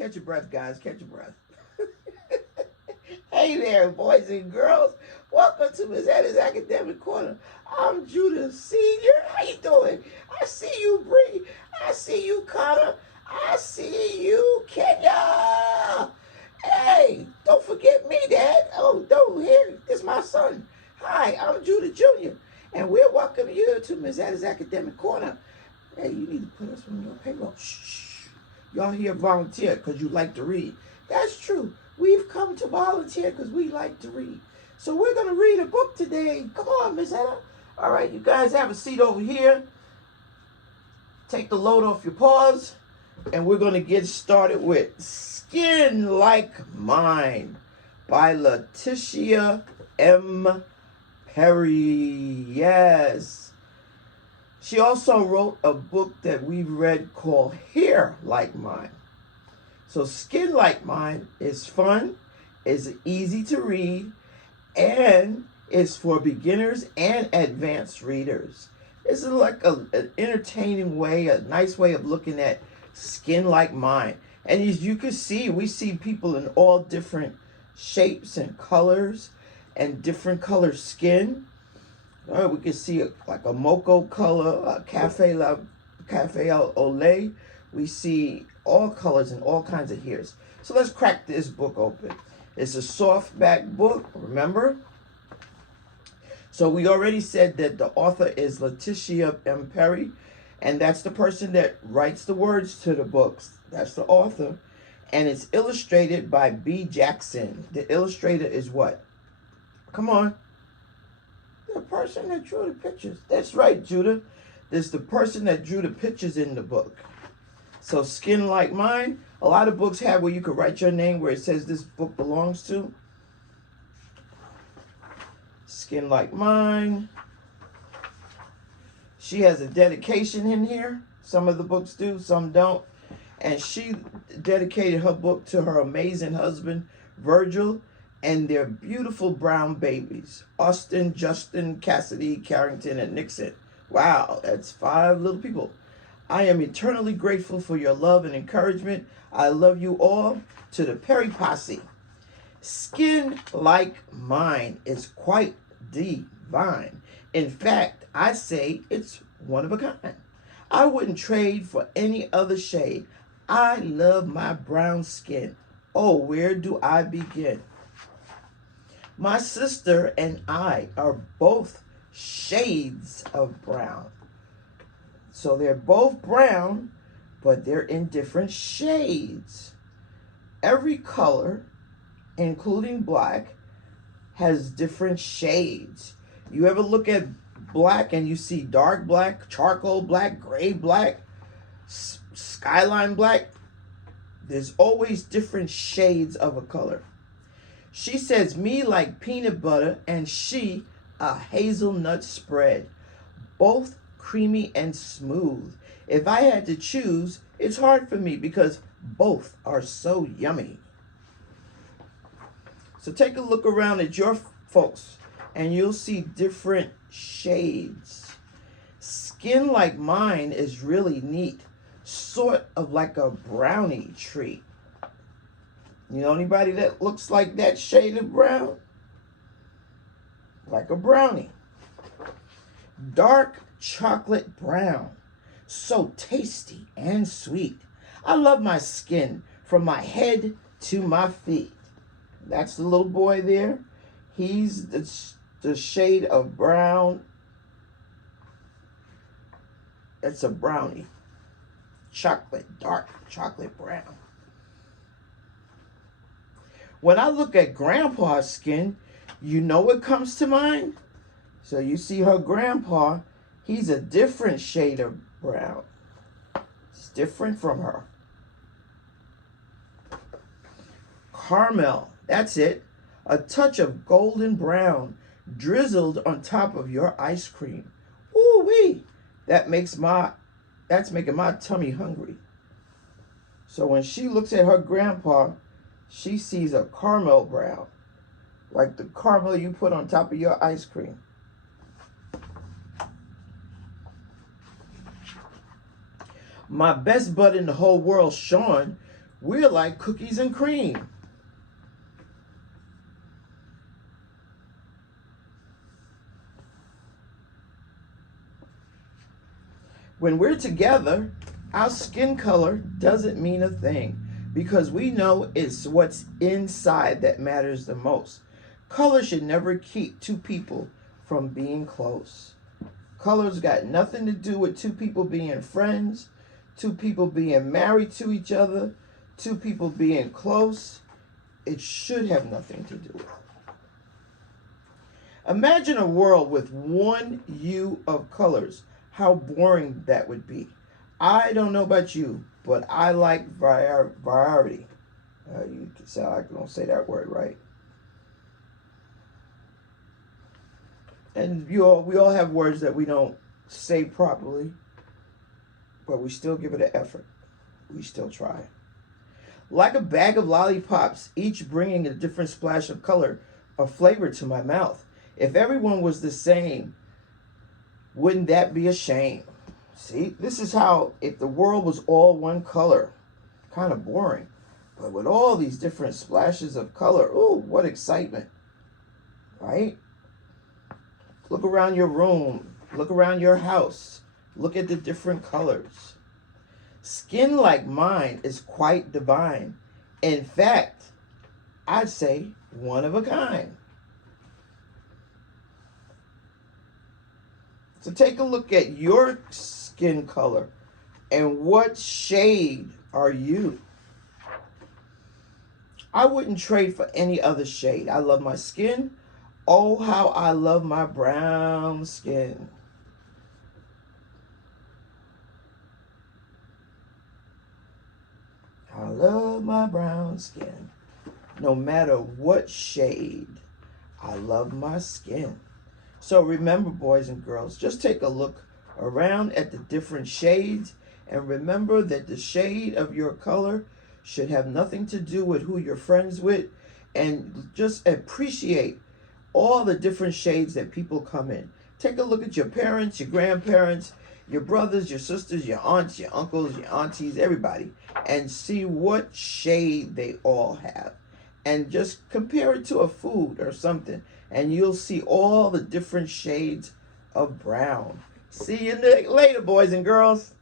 Catch your breath, guys. Catch your breath. Hey there, boys and girls. Welcome to Ms.Etta's Academic Corner. I'm Judah Sr. How you doing? I see you, Bree. I see you, Connor. I see you, Kenya. Hey, don't forget me, Dad. Oh, don't hear. This is my son. Hi, I'm Judah Jr. And we're welcoming you to Ms.Etta's Academic Corner. Hey, you need to put us on your payroll. Shh. Y'all here volunteer because you like to read. That's true. We've come to volunteer because we like to read. So we're going to read a book today. Come on, Miss Etta. All right, you guys have a seat over here. Take the load off your paws. And we're going to get started with Skin Like Mine by Letitia M. Perry. Yes. She also wrote a book that we read called Hair Like Mine. So Skin Like Mine is fun, is easy to read, and is for beginners and advanced readers. It's like an entertaining way, a nice way of looking at skin like mine. And as you can see, we see people in all different shapes and colors and different color skin. We can see like a mocha color, a cafe au lait. We see all colors and all kinds of hairs. So let's crack this book open. It's a softback book, remember? So we already said that the author is Letitia M. Perry, and that's the person that writes the words to the books. That's the author. And it's illustrated by B. Jackson. The illustrator is what? Come on. The person that drew the pictures. That's right, Judah. There's the person that drew the pictures in the book. So Skin Like Mine. A lot of books have where you could write your name where it says this book belongs to. Skin Like Mine. She has a dedication in here. Some of the books do, some don't. And she dedicated her book to her amazing husband, Virgil, and their beautiful brown babies, Austin, Justin, Cassidy, Carrington, and Nixon. Wow, that's 5 little people. I am eternally grateful for your love and encouragement. I love you all. To the Perry Posse. Skin Like Mine is quite divine. In fact, I say it's one of a kind. I wouldn't trade for any other shade. I love my brown skin. Oh, where do I begin? My sister and I are both shades of brown. So they're both brown, but they're in different shades. Every color, including black, has different shades. You ever look at black and you see dark black, charcoal black, gray black, skyline black? There's always different shades of a color. She says me like peanut butter and she a hazelnut spread. Both creamy and smooth. If I had to choose, it's hard for me because both are so yummy. So take a look around at your folks and you'll see different shades. Skin Like Mine is really neat. Sort of like a brownie tree. You know anybody that looks like that shade of brown? Like a brownie. Dark chocolate brown. So tasty and sweet. I love my skin from my head to my feet. That's the little boy there. He's the shade of brown. It's a brownie. Chocolate, dark chocolate brown. When I look at Grandpa's skin, you know what comes to mind? So you see her grandpa, he's a different shade of brown. It's different from her. Caramel, that's it. A touch of golden brown drizzled on top of your ice cream. Ooh-wee, that's making my tummy hungry. So when she looks at her grandpa, she sees a caramel brown, like the caramel you put on top of your ice cream. My best bud in the whole world, Sean, We're like cookies and cream. When we're together, our skin color doesn't mean a thing because we know it's what's inside that matters the most. Color should never keep two people from being close. Color's got nothing to do with two people being friends, two people being married to each other, two people being close. It should have nothing to do with it. Imagine a world with one hue of colors. How boring that would be. I don't know about you, but I like variety. You can say I don't say that word right. And we all have words that we don't say properly, but we still give it an effort. We still try. Like a bag of lollipops, each bringing a different splash of color or flavor to my mouth. If everyone was the same, wouldn't that be a shame? See, this is how, if the world was all one color, kind of boring. But with all these different splashes of color, ooh, what excitement, right? Look around your room, look around your house, look at the different colors. Skin like mine is quite divine. In fact, I'd say one of a kind. So take a look at your skin color and what shade are you? I wouldn't trade for any other shade. I love my skin. Oh, how I love my brown skin. I love my brown skin. No matter what shade, I love my skin. So remember, boys and girls, just take a look around at the different shades and remember that the shade of your color should have nothing to do with who you're friends with, and just appreciate all the different shades that people come in. Take a look at your parents, your grandparents, your brothers, your sisters, your aunts, your uncles, your aunties, everybody, and see what shade they all have. And just compare it to a food or something, and you'll see all the different shades of brown. See you later, boys and girls.